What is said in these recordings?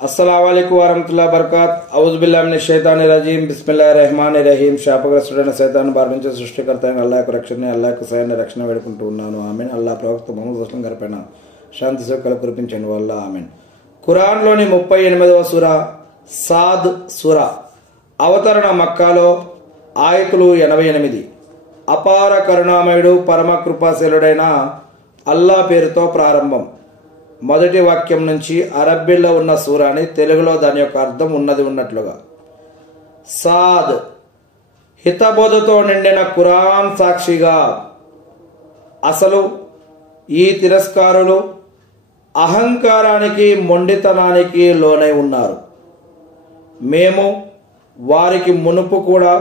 अस्सलाम वालेकुम वरहमतुल्लाहि वबरकातुहू औज़ु बिल्लाहि मिनश शैतानिर रजीम बिस्मिल्लाहिर रहमानिर रहीम శాపగ్రస్తుడైన సైతాన్ బారి నుంచి సృష్టికర్త అయిన అల్లాహ్ రక్షణ అల్లాహ్ సహాయాన్ని రక్షణ వేడుకుంటూ ఉన్నాను ఆమీన్. అల్లాహ్ ప్రవక్త ముహమ్మద్ సల్లల్లాహు అలైహి వసల్లం గారిపైన శాంతి సుఖాలు కురిపించండి వల్ల ఆమీన్. ఖురాన్లోని 38వ సూర సాద్ సూర అవతరణ మక్కాలో ఆయతులు 88. అపార కరుణామయుడు పరమ కృపాశీలుడైన అల్లాహ్ పేరుతో ప్రారంభం. మొదటి వాక్యం నుంచి అరబ్బీలో ఉన్న సూరాని తెలుగులో దాని యొక్క అర్థం ఉన్నట్లుగా. సాద్ హితబోధతో నిండిన ఖురాన్ సాక్షిగా. అసలు ఈ తిరస్కారులు అహంకారానికి మొండితనానికి లోనై ఉన్నారు. మేము వారికి మునుపు కూడా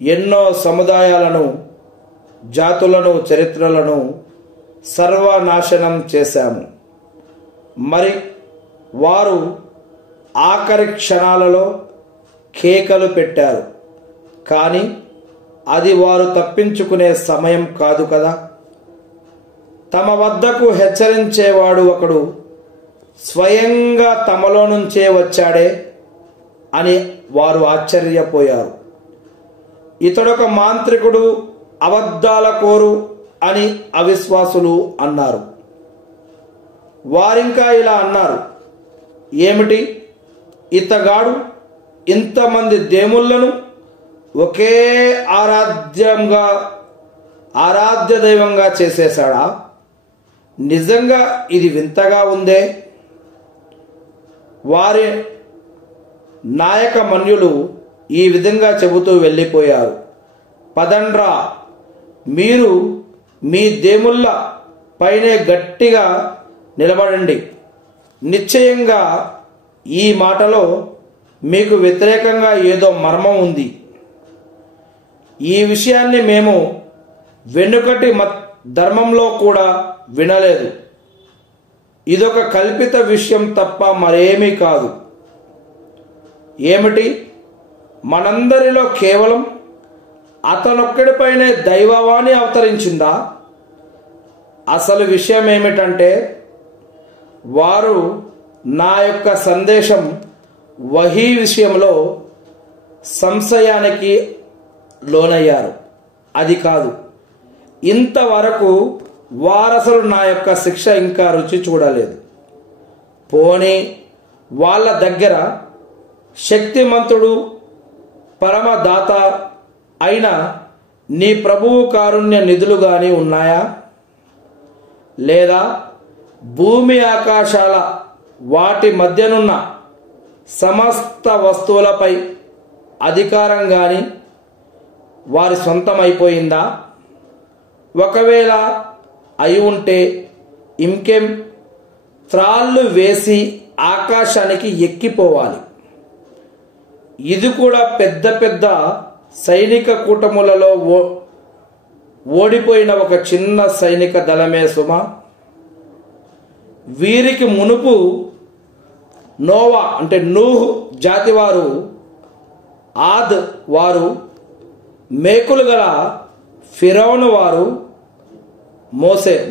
ఎన్నో సముదాయాలను జాతులను చరిత్రలను సర్వనాశనం చేశాము. మరి వారు ఆఖరి క్షణాలలో కేకలు పెట్టారు, కానీ అది వారు తప్పించుకునే సమయం కాదు కదా. తమ వద్దకు హెచ్చరించేవాడు ఒకడు స్వయంగా తమలో నుంచే వచ్చాడే అని వారు ఆశ్చర్యపోయారు. ఇతడొక మాంత్రికుడు, అబద్ధాల కోరు అని అవిశ్వాసులు అన్నారు. వారింకా ఇలా అన్నారు, ఏమిటి ఇతగాడు ఇంతమంది దేవుళ్లను ఒకే ఆరాధ్య దైవంగా చేసేశాడా? నిజంగా ఇది వింతగా ఉందే. వారి నాయక మన్యులు ఈ విధంగా చెబుతూ వెళ్ళిపోయారు. పదండ్రా, మీరు మీ దేవుళ్ళ పైనే గట్టిగా నిలబడండి. నిశ్చయంగా ఈ మాటలో మీకు వ్యతిరేకంగా ఏదో మర్మం ఉంది. ఈ విషయాన్ని మేము వెనుకటి ధర్మంలో కూడా వినలేదు. ఇదొక కల్పిత విషయం తప్ప మరేమీ కాదు. ఏమిటి, మనందరిలో కేవలం అతనొక్కడిపైనే దైవవాణి అవతరించిందా? అసలు విషయం ఏమిటంటే, వారు నా యొక్క సందేశం వహీ విషయంలో సంశయానికి లోనయ్యారు. అది కాదు, ఇంతవరకు వారసలు నా యొక్క శిక్ష ఇంకా రుచి చూడలేదు. పోనీ వాళ్ళ దగ్గర శక్తిమంతుడు పరమదాత అయిన నీ ప్రభువు కారుణ్య నిధులు గాని ఉన్నాయా? లేదా భూమి ఆకాశాల వాటి మధ్యనున్న సమస్త వస్తువులపై అధికారం గాని వారి సొంతమైపోయిందా? ఒకవేళ అయి ఉంటే ఇంకేం త్రాళ్ళు వేసి ఆకాశానికి ఎక్కిపోవాలి. ఇది కూడా పెద్ద పెద్ద సైనిక కూటములలో ఓడిపోయిన ఒక చిన్న సైనిక దళమే సుమా. వీరికి మునుపు నోవా అంటే నూహ్ జాతి వారు, ఆద్ వారు, మేకులు గల ఫిరౌను వారు,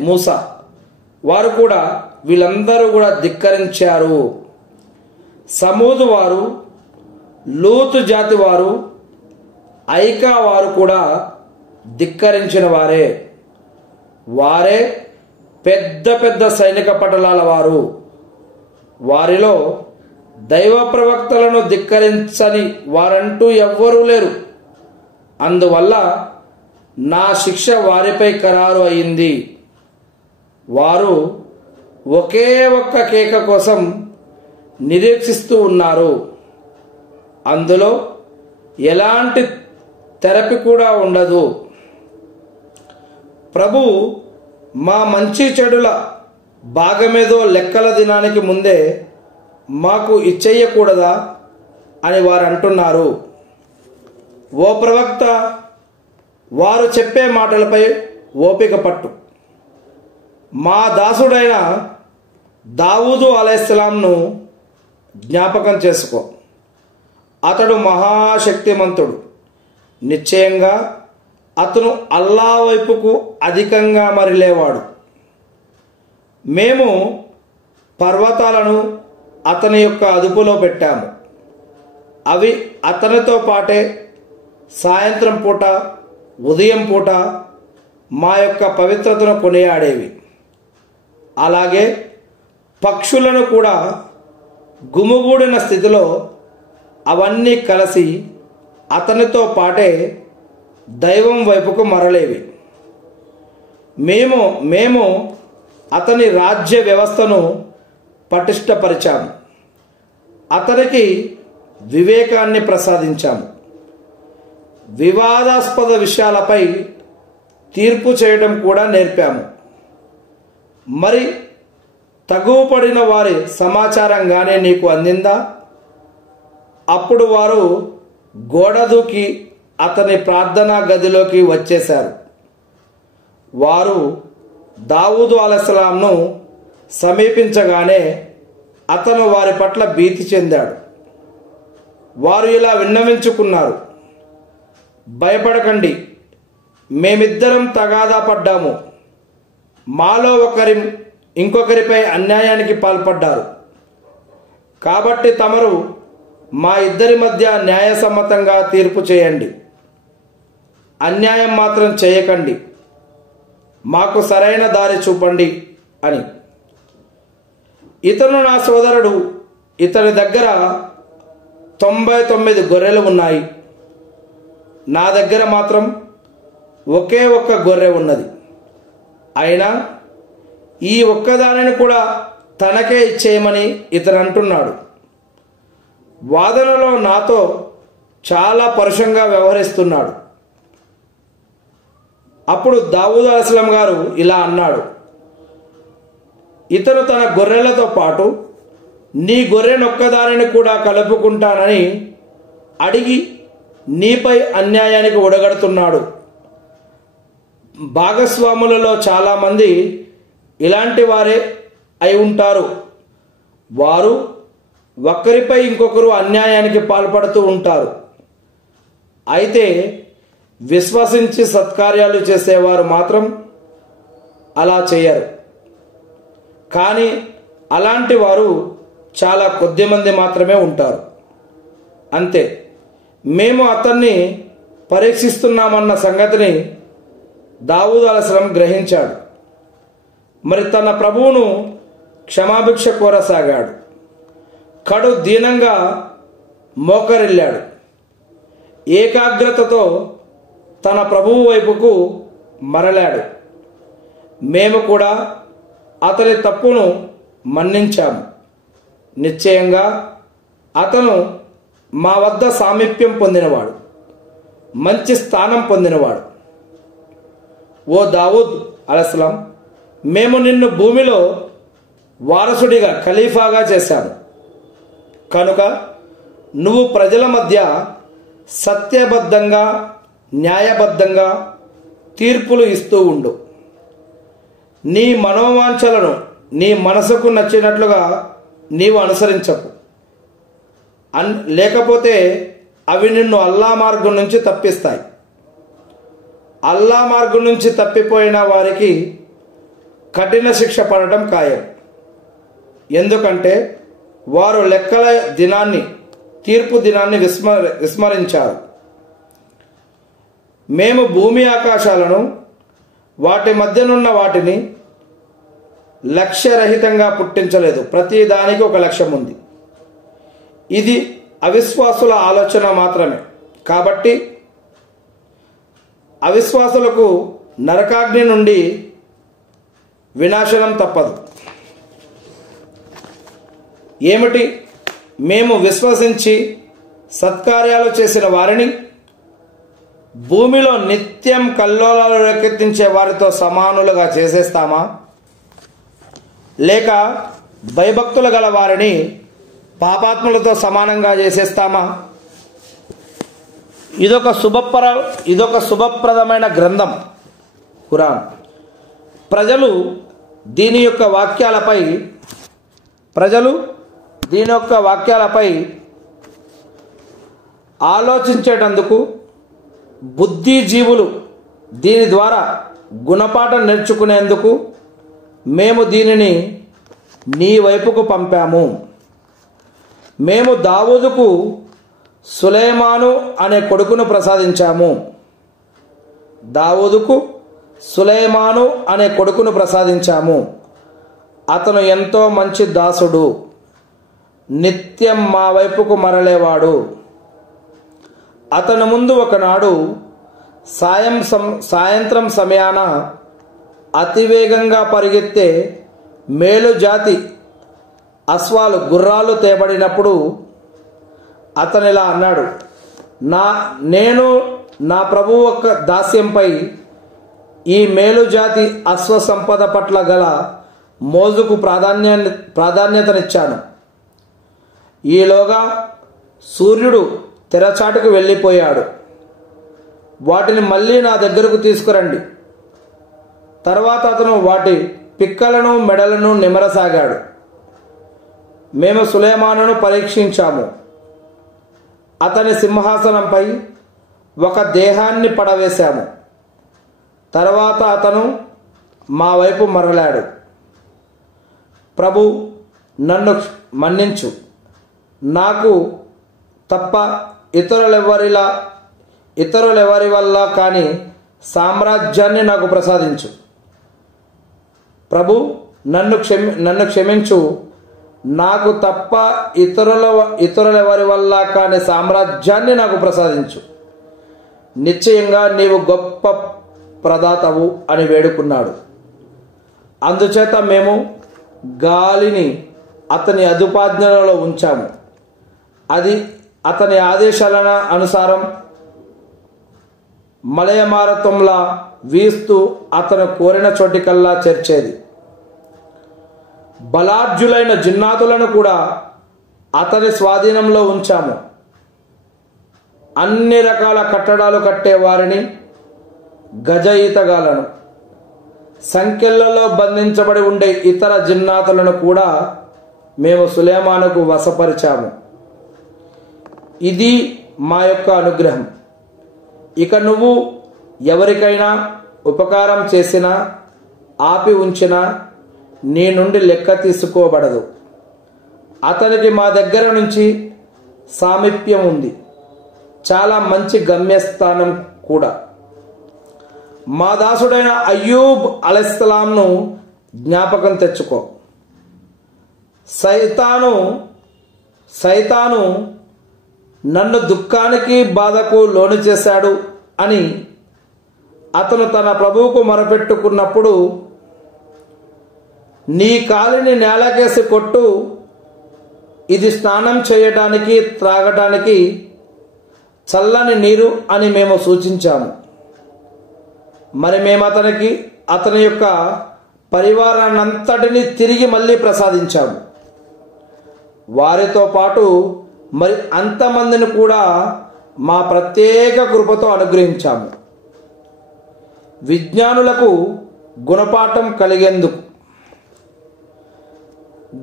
మూసా వారు కూడా వీళ్ళందరూ కూడా ధిక్కరించారు. సమూదు వారు, లూతు జాతి వారు, ఐకా వారు కూడా ధిక్కరించిన వారే పెద్ద పెద్ద సైనిక పటలాల వారు. వారిలో దైవ ప్రవక్తలను ధిక్కరించని వారంటూ ఎవ్వరూ లేరు. అందువల్ల నా శిక్ష వారిపై ఖరారు అయింది. వారు ఒకే ఒక్క కేక కోసం నిరీక్షిస్తూ ఉన్నారు. అందులో ఎలాంటి తెరపి కూడా ఉండదు. ప్రభు మా మంచి చెడుల భాగమేదో లెక్కల దినానికి ముందే మాకు ఇచ్చేయకూడదా అని వారు అంటున్నారు. ఓ ప్రవక్త, వారు చెప్పే మాటలపై ఓపిక పట్టు. మా దాసుడైన దావూదు అలైహిస్సలాంను జ్ఞాపకం చేసుకో. అతడు మహాశక్తిమంతుడు. నిశ్చయంగా అతను అల్లా వైపుకు అధికంగా మరలేవాడు. మేము పర్వతాలను అతని యొక్క అదుపులో పెట్టాము. అవి అతనితో పాటే సాయంత్రం పూట, ఉదయం పూట మా యొక్క పవిత్రతను కొనియాడేవి. అలాగే పక్షులను కూడా గుమిగూడిన స్థితిలో అవన్నీ కలిసి అతనితో పాటే దైవం వైపుకు మరలేవి. మేము అతని రాజ్య వ్యవస్థను పటిష్టపరిచాము. అతనికి వివేకాన్ని ప్రసాదించాము. వివాదాస్పద విషయాలపై తీర్పు చేయడం కూడా నేర్పాము. మరి తగువపడిన వారి సమాచారంగానే నీకు అందిందా? అప్పుడు వారు గోడ దూకి అతని ప్రార్థనా గదిలోకి వచ్చేశారు. వారు దావూదు అలైహిస్సలాంను సమీపించగానే అతను వారి పట్ల భీతి చెందాడు. వారు ఇలా విన్నవించుకున్నారు, భయపడకండి, మేమిద్దరం తగాదా పడ్డాము. మాలో ఒకరి ఇంకొకరిపై అన్యాయానికి పాల్పడ్డారు. కాబట్టి తమరు మా ఇద్దరి మధ్య న్యాయసమ్మతంగా తీర్పు చేయండి. అన్యాయం మాత్రం చేయకండి. మాకు సరైన దారి చూపండి అని. ఇతను నా సోదరుడు. ఇతని దగ్గర 99 గొర్రెలు ఉన్నాయి. నా దగ్గర మాత్రం ఒకే ఒక్క గొర్రె ఉన్నది. అయినా ఈ ఒక్కదానిని కూడా తనకే ఇచ్చేయమని ఇతను అంటున్నాడు. వాదనలో నాతో చాలా పరుషంగా వ్యవహరిస్తున్నాడు. అప్పుడు దావూదు అలైహిస్సలాం గారు ఇలా అన్నాడు, ఇతను తన గొర్రెలతో పాటు నీ గొర్రెనొక్కదానిని కూడా కలుపుకుంటానని అడిగి నీపై అన్యాయానికి ఒడగడుతున్నాడు. భాగస్వాములలో చాలామంది ఇలాంటి వారే అయి ఉంటారు. వారు ఒకరిపై ఇంకొకరు అన్యాయానికి పాల్పడుతూ ఉంటారు. అయితే విశ్వసించి సత్కార్యాలు చేసేవారు మాత్రం అలా చేయరు. కానీ అలాంటి వారు చాలా కొద్దిమంది మాత్రమే ఉంటారు. అంతే. మేము అతన్ని పరీక్షిస్తున్నామన్న సంగతిని దావూదు అలైహిస్సలాం గ్రహించాడు. మరి తన ప్రభువును క్షమాభిక్ష కోరసాగాడు. కడు దీనంగా మోకరిల్లాడు. ఏకాగ్రతతో తన ప్రభువు వైపుకు మరలాడు. మేము కూడా అతని తప్పును మన్నించాము. నిశ్చయంగా అతను మా వద్ద సామీప్యం పొందినవాడు, మంచి స్థానం పొందినవాడు. ఓ దావూద్ అలైహిస్సలాం, మేము నిన్ను భూమిలో వారసుడిగా, ఖలీఫాగా చేశాము. కనుక నువ్వు ప్రజల మధ్య సత్యబద్ధంగా, న్యాయబద్ధంగా తీర్పులు ఇస్తూ ఉండు. నీ మనోవాంఛలను నీ మనసుకు నచ్చినట్లుగా నీవు అనుసరించకు. లేకపోతే అవి నిన్ను అల్లా మార్గం నుంచి తప్పిస్తాయి. అల్లా మార్గం నుంచి తప్పిపోయిన వారికి కఠిన శిక్ష పడటం ఖాయం. ఎందుకంటే వారు లెక్కల దినాన్ని, తీర్పు దినాన్ని విస్మరించారు. మేము భూమి ఆకాశాలను వాటి మధ్యనున్న వాటిని లక్ష్యరహితంగా పుట్టించలేదు. ప్రతి దానికి ఒక లక్ష్యం ఉంది. ఇది అవిశ్వాసుల ఆలోచన మాత్రమే. కాబట్టి అవిశ్వాసులకు నరకాగ్ని నుండి వినాశనం తప్పదు. ఏమిటి? మేము విశ్వసించి సత్కార్యాలు చేసిన వారిని భూమిలో నిత్యం కల్లోలాలు రేకెత్తించే వారితో సమానులుగా చేసేస్తామా? లేక భయభక్తులు గల వారిని పాపాత్ములతో సమానంగా చేసేస్తామా? ఇదొక శుభప్రదమైన గ్రంథం ఖురాన్. ప్రజలు దీని యొక్క వాక్యాలపై ఆలోచించేటందుకు బుద్ధిజీవులు దీని ద్వారా గుణపాఠం నేర్చుకునేందుకు మేము దీనిని నీ వైపుకు పంపాము. మేము దావూదుకు సులైమాను అనే కొడుకును ప్రసాదించాము. దావూదుకు సులైమాను అనే కొడుకును ప్రసాదించాము. అతను ఎంతో మంచి దాసుడు, నిత్యం మా వైపుకు మరలేవాడు. అతని ముందు ఒకనాడు సాయంత్రం సమయాన అతివేగంగా పరిగెత్తే మేలు జాతి అశ్వాలు గుర్రాలు తేబడినప్పుడు అతను ఇలా అన్నాడు, నేను నా ప్రభువు యొక్క దాస్యంపై ఈ మేలు జాతి అశ్వ సంపద పట్ల గల మోజుకు ప్రాధాన్యతనిచ్చాను. ఈలోగా సూర్యుడు తెరచాటుకు వెళ్ళిపోయాడు. వాటిని మళ్ళీ నా దగ్గరకు తీసుకురండి. తర్వాత అతను వాటి పిక్కలను మెడలను నిమరసాగాడు. మేము సులైమానును పరీక్షించాము. అతని సింహాసనంపై ఒక దేహాన్ని పడవేశాము. తర్వాత అతను మా వైపు మరలాడు. ప్రభు, నన్ను మన్నించు. నాకు తప్ప ఇతరులెవరి వల్ల కాని సామ్రాజ్యాన్ని నాకు ప్రసాదించు. ప్రభు, నన్ను క్షమించు. నాకు తప్ప ఇతరులెవరి వల్ల కాని సామ్రాజ్యాన్ని నాకు ప్రసాదించు. నిశ్చయంగా నీవు గొప్ప ప్రదాతవు అని వేడుకున్నాడు. అందుచేత మేము గాలిని అతని అదుపాజ్ఞలలో ఉంచాము. అది అతని ఆదేశాల అనుసారం మలయమారతంలా వీస్తూ అతను కోరిన చోటికల్లా చేర్చేది. బలాఢ్యులైన జిన్నాతులను కూడా అతని స్వాధీనంలో ఉంచాము. అన్ని రకాల కట్టడాలు కట్టే వారిని, గజ ఈతగాలను, సంకెళ్లలో బంధించబడి ఉండే ఇతర జిన్నాతులను కూడా మేము సులైమానుకు వశపరిచాము. ఇది మా యొక్క అనుగ్రహం. ఇక నువ్వు ఎవరికైనా ఉపకారం చేసినా ఆపి ఉంచినా నీ నుండి లెక్క తీసుకోబడదు. అతనికి మా దగ్గర నుంచి సామీప్యం ఉంది, చాలా మంచి గమ్యస్థానం కూడా. మా దాసుడైన అయ్యూబ్ అలైహిస్సలాంను జ్ఞాపకం తెచ్చుకో. సైతాను నన్ను దుఃఖానికి బాధకు లోను చేశాడు అని అతను తన ప్రభువుకు మొరపెట్టుకున్నప్పుడు, నీ కాలిని నేలకేసి కొట్టు, ఇది స్నానం చేయటానికి త్రాగటానికి చల్లని నీరు అని మేము సూచించాము. మరి మేము అతని యొక్క పరివారాన్నంతటిని తిరిగి మళ్ళీ ప్రసాదించాము. వారితో పాటు మరి అంతమందిని కూడా మా ప్రత్యేక కృపతో అనుగ్రహించాము. విజ్ఞానులకు గుణపాఠం కలిగేందుకు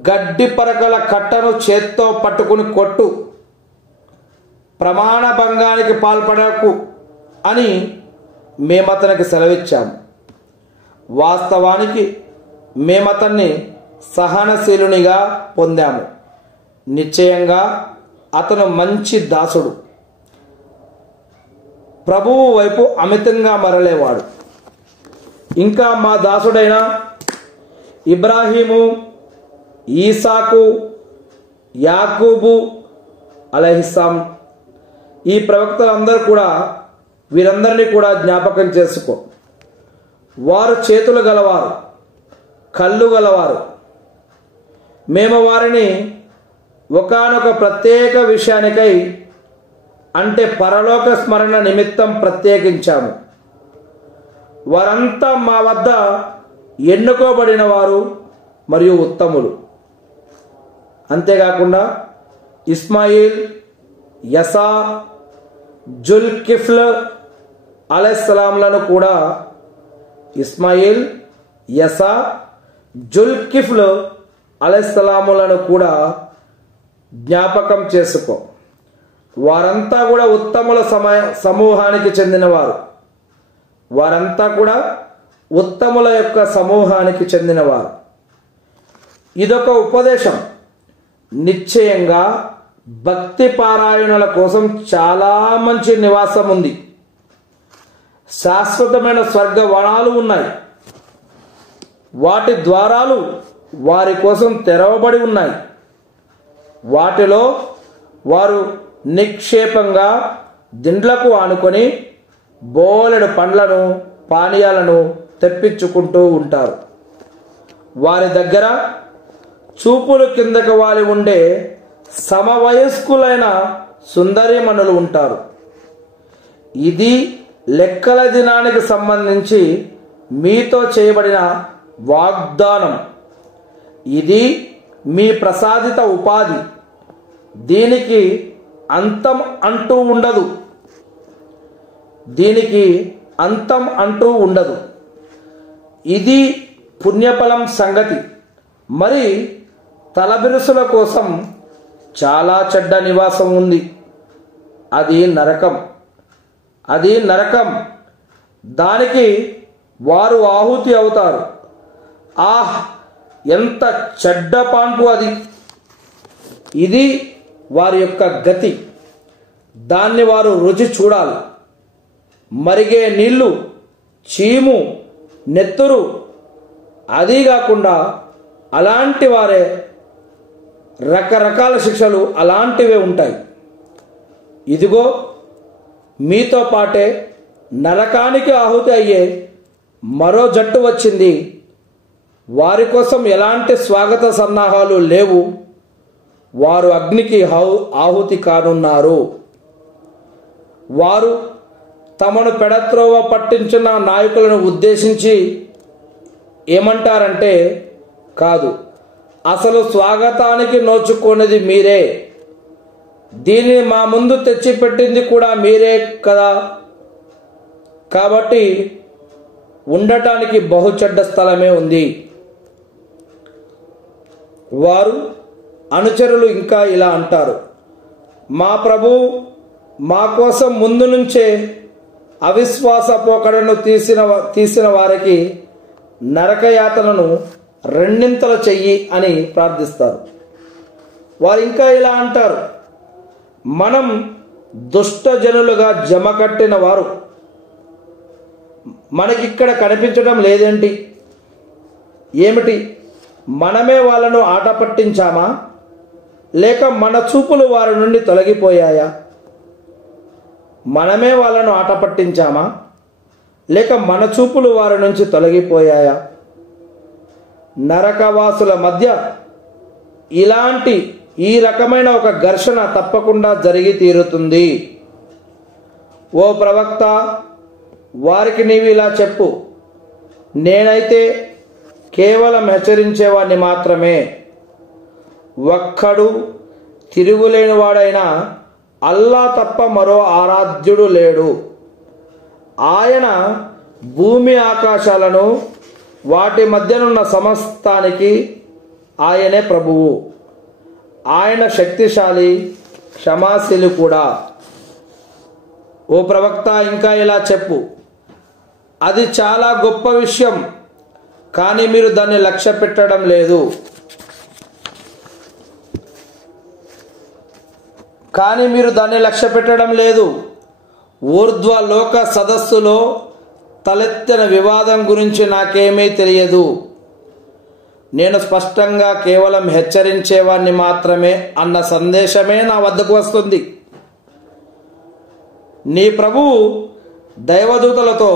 గడ్డి పరకల కట్టను చేత్తో పట్టుకుని కొట్టు, ప్రమాణ భంగానికి పాల్పడకు అని మేమతనికి సెలవిచ్చాము. వాస్తవానికి మేమతన్ని సహనశీలునిగా పొందాము. నిశ్చయంగా అతను మంచి దాసుడు, ప్రభువు వైపు అమితంగా మరలేవాడు. ఇంకా మా దాసుడైన ఇబ్రాహీము, ఈసాకు, యాకూబు అలైహిస్సలాం, ఈ ప్రవక్తలందరూ కూడా, వీరందరినీ కూడా జ్ఞాపకం చేసుకో. వారు చేతులు గలవారు, కళ్ళు గలవారు. మేము వారిని ఒకానొక ప్రత్యేక విషయానికై, అంటే పరలోక స్మరణ నిమిత్తం ప్రత్యేకించాము. వారంతా మా వద్ద ఎన్నుకోబడిన వారు మరియు ఉత్తములు. అంతేకాకుండా ఇస్మాయిల్, యసా, జుల్కిఫ్ల్ అలైహిస్సలాంలను కూడా, ఇస్మాయిల్, యసా, జుల్కిఫ్ల్ అలైహిస్సలాములను కూడా జ్ఞాపకం చేసుకో. వారంతా కూడా ఉత్తముల సమూహానికి చెందినవారు. వారంతా కూడా ఉత్తముల యొక్క సమూహానికి చెందినవారు. ఇదొక ఉపదేశం. నిశ్చయంగా భక్తి పారాయణుల కోసం చాలా మంచి నివాసం ఉంది. శాశ్వతమైన స్వర్గ వనాలు ఉన్నాయి. వాటి ద్వారాలు వారి కోసం తెరవబడి ఉన్నాయి. వాటిలో వారు నిక్షేపంగా దిండ్లకు ఆనుకొని బోలెడు పండ్లను పానీయాలను తెప్పించుకుంటూ ఉంటారు. వారి దగ్గర చూపులు కిందకు వాలి ఉండే సమవయస్కులైన సుందరీమణులు ఉంటారు. ఇది లెక్కల దినానికి సంబంధించి మీతో చేయబడిన వాగ్దానం. ఇది మీ ప్రసాదిత ఉపాధి. దీనికి అంతం అంటూ ఉండదు. ఇది పుణ్యఫలం సంగతి. మరి తలబిరుసుల కోసం చాలా చెడ్డ నివాసం ఉంది. అది నరకం. దానికి వారు ఆహుతి అవుతారు. ఎంత చెడ్డ పాన్పు అది! ఇది వారి యొక్క గతి. దాన్ని వారు రుచి చూడాలి. మరిగే నీళ్లు, చీము, నెత్తురు, అది కాకుండా అలాంటి వారే రకరకాల శిక్షలు అలాంటివే ఉంటాయి. ఇదిగో మీతో పాటే నరకానికి ఆహుతి అయ్యే మరో జట్టు వచ్చింది. వారి కోసం ఎలాంటి స్వాగత సన్నాహాలు లేవు. వారు అగ్నికి ఆహుతి కానున్నారు. వారు తమను పెడత్రోవ పట్టించిన నాయకులను ఉద్దేశించి ఏమంటారంటే, కాదు, అసలు స్వాగతానికి నోచుకునేది మీరే. దీనిని మా ముందు తెచ్చిపెట్టింది కూడా మీరే కదా. కాబట్టి ఉండటానికి బహుచెడ్డ స్థలమే ఉంది. వారు అనుచరులు ఇంకా ఇలా అంటారు, మా ప్రభు మా కోసం ముందు నుంచే అవిశ్వాస పోకడను తీసిన వారికి నరకయాతనను రెండింతలు చెయ్యి అని ప్రార్థిస్తారు. వారు ఇంకా ఇలా అంటారు, మనం దుష్టజనులుగా జమ కట్టిన వారు మనకిక్కడ కనిపించడం లేదేంటి? ఏమిటి, మనమే వాళ్ళను ఆట పట్టించామా? లేక మన చూపులు వారి నుండి తొలగిపోయాయా? మనమే వాళ్ళను ఆట పట్టించామా? లేక మన చూపులు వారి నుంచి తొలగిపోయాయా? నరకవాసుల మధ్య ఈ రకమైన ఒక ఘర్షణ తప్పకుండా జరిగి తీరుతుంది. ఓ ప్రవక్త, వారికి నీవు ఇలా చెప్పు, నేనైతే కేవలం హెచ్చరించేవాడిని మాత్రమే. ఒక్కడు తిరుగులేని వాడైన అల్లా తప్ప మరో ఆరాధ్యుడు లేడు. ఆయన భూమి ఆకాశాలను వాటి మధ్యనున్న సమస్తానికి ఆయనే ప్రభువు. ఆయన శక్తిశాలి, క్షమాశీలి కూడా. ఓ ప్రవక్త, ఇంకా ఇలా చెప్పు, అది చాలా గొప్ప విషయం, కానీ మీరు దాన్ని లక్ష్య పెట్టడం లేదు. ఊర్ధ్వ లోక సదస్సులో తలెత్తిన వివాదం గురించి నాకేమీ తెలియదు. నేను స్పష్టంగా కేవలం హెచ్చరించేవాడిని మాత్రమే అన్న సందేశమే నా వద్దకు వస్తుంది. నీ ప్రభువు దైవదూతలతో,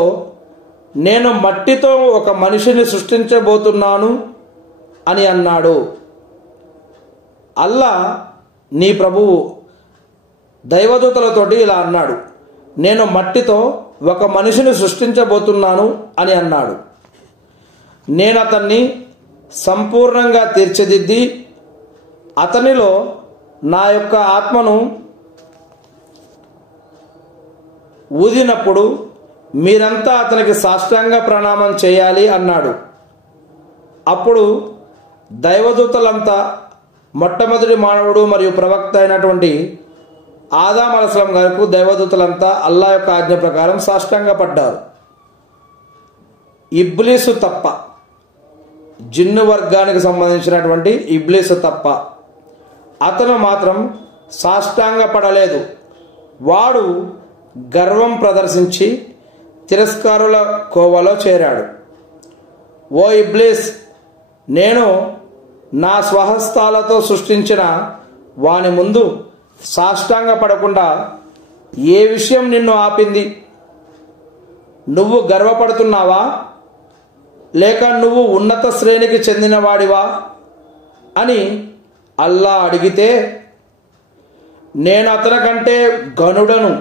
నేను మట్టితో ఒక మనిషిని సృష్టించబోతున్నాను అని అన్నాడు. అల్లా నీ ప్రభువు దైవదూతలతోటి ఇలా అన్నాడు, నేను మట్టితో ఒక మనిషిని సృష్టించబోతున్నాను అని అన్నాడు. నేను అతన్ని సంపూర్ణంగా తీర్చిదిద్ది అతనిలో నా యొక్క ఆత్మను ఊదినప్పుడు మీరంతా అతనికి సాష్టాంగ ప్రణామం చేయాలి అన్నాడు. అప్పుడు దైవదూతలంతా మొట్టమొదటి మానవుడు మరియు ప్రవక్త అయినటువంటి ఆదాం అలైహిస్సలాం గారికి దైవదూతలంతా అల్లా యొక్క ఆజ్ఞ ప్రకారం సాష్టాంగ పడ్డారు. ఇబ్లీసు తప్ప, జిన్ను వర్గానికి సంబంధించినటువంటి ఇబ్లీసు తప్ప, అతను మాత్రం సాష్టాంగపడలేదు. వాడు గర్వం ప్రదర్శించి తిరస్కారుల కోవలో చేరాడు. ఓ ఇబ్లీస్, నేను నా స్వహస్తాలతో సృష్టించిన వాని ముందు సాష్టాంగపడకుండా ఏ విషయం నిన్ను ఆపింది? నువ్వు గర్వపడుతున్నావా, లేక నువ్వు ఉన్నత శ్రేణికి చెందినవాడివా అని అల్లా అడిగితే, నేను అతని కంటే గనుడను,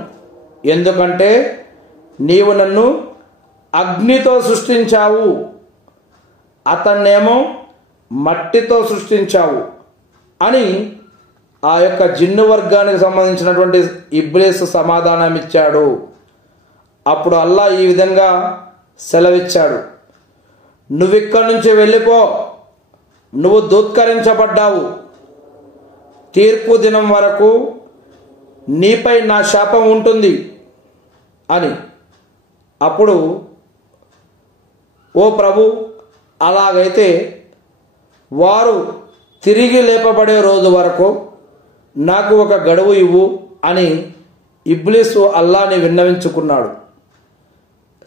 ఎందుకంటే నీవు నన్ను అగ్నితో సృష్టించావు, అతన్నేమో మట్టితో సృష్టించావు అని ఆ యొక్క జిన్ను వర్గానికి సంబంధించినటువంటి ఇబ్లీస్ సమాధానం ఇచ్చాడు. అప్పుడు అల్లా ఈ విధంగా సెలవిచ్చాడు, నువ్విక్కడి నుంచి వెళ్ళిపో, నువ్వు ధూత్కరించబడ్డావు, తీర్పు దినం వరకు నీపై నా శాపం ఉంటుంది అని. అప్పుడు ఓ ప్రభు, అలాగైతే వారు తిరిగి లేపబడే రోజు వరకు నాకు ఒక గడువు ఇవ్వు అని ఇబ్లీసు అల్లాని విన్నవించుకున్నాడు.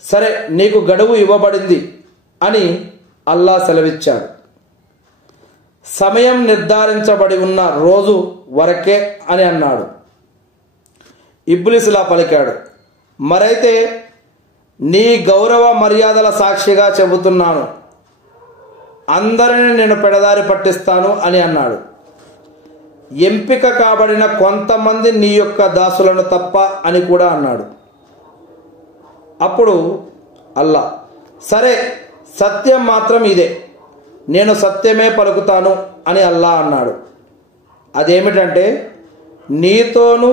సరే, నీకు గడువు ఇవ్వబడింది అని అల్లా సెలవిచ్చాడు. సమయం నిర్ధారించబడి ఉన్న రోజు వరకే అని అన్నాడు. ఇబ్లీసులా పలికాడు, మరైతే నీ గౌరవ మర్యాదల సాక్షిగా చెబుతున్నాను, అందరిని నేను పెడదారి పట్టిస్తాను అని అన్నాడు. ఎంపిక కాబడిన కొంతమంది నీ యొక్క దాసులను తప్ప అని కూడా అన్నాడు. అప్పుడు అల్లా, సరే, సత్యం మాత్రం ఇదే, నేను సత్యమే పలుకుతాను అని అల్లా అన్నాడు. అదేమిటంటే, నీతోనూ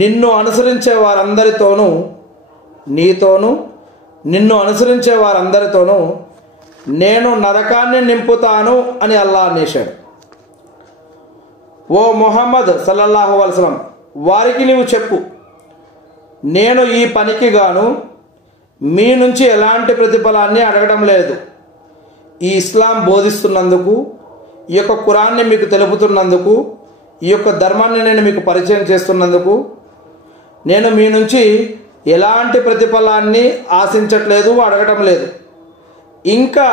నిన్ను అనుసరించే వారందరితోనూ నేను నరకాన్ని నింపుతాను అని అల్లా అనేశాడు. ఓ ముహమ్మద్ సల్లల్లాహు అలైహి వసల్లం, వారికి నీవు చెప్పు, నేను ఈ పనికి గాను మీ నుంచి ఎలాంటి ప్రతిఫలాన్ని అడగడం లేదు. ఈ ఇస్లాం బోధిస్తున్నందుకు, ఈ యొక్క ఖురాన్ని మీకు తెలుపుతున్నందుకు, ఈ యొక్క ధర్మాన్ని నేను మీకు పరిచయం చేస్తున్నందుకు నేను మీ నుంచి ఎలాంటి ప్రతిఫలాన్ని ఆశించట్లేదు, అడగటం లేదు. ఇంకా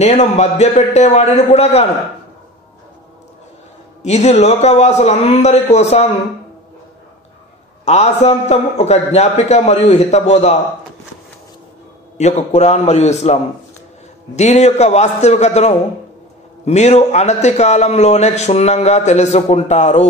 నేను మభ్యపెట్టేవాడిని కూడా కాను. ఇది లోకవాసులందరి కోసం ఆశాంతం ఒక జ్ఞాపిక మరియు హితబోధ, ఈ యొక్క ఖురాన్ మరియు ఇస్లాం. దీని యొక్క వాస్తవికతను మీరు అనతి కాలంలోనే క్షుణ్ణంగా తెలుసుకుంటారు.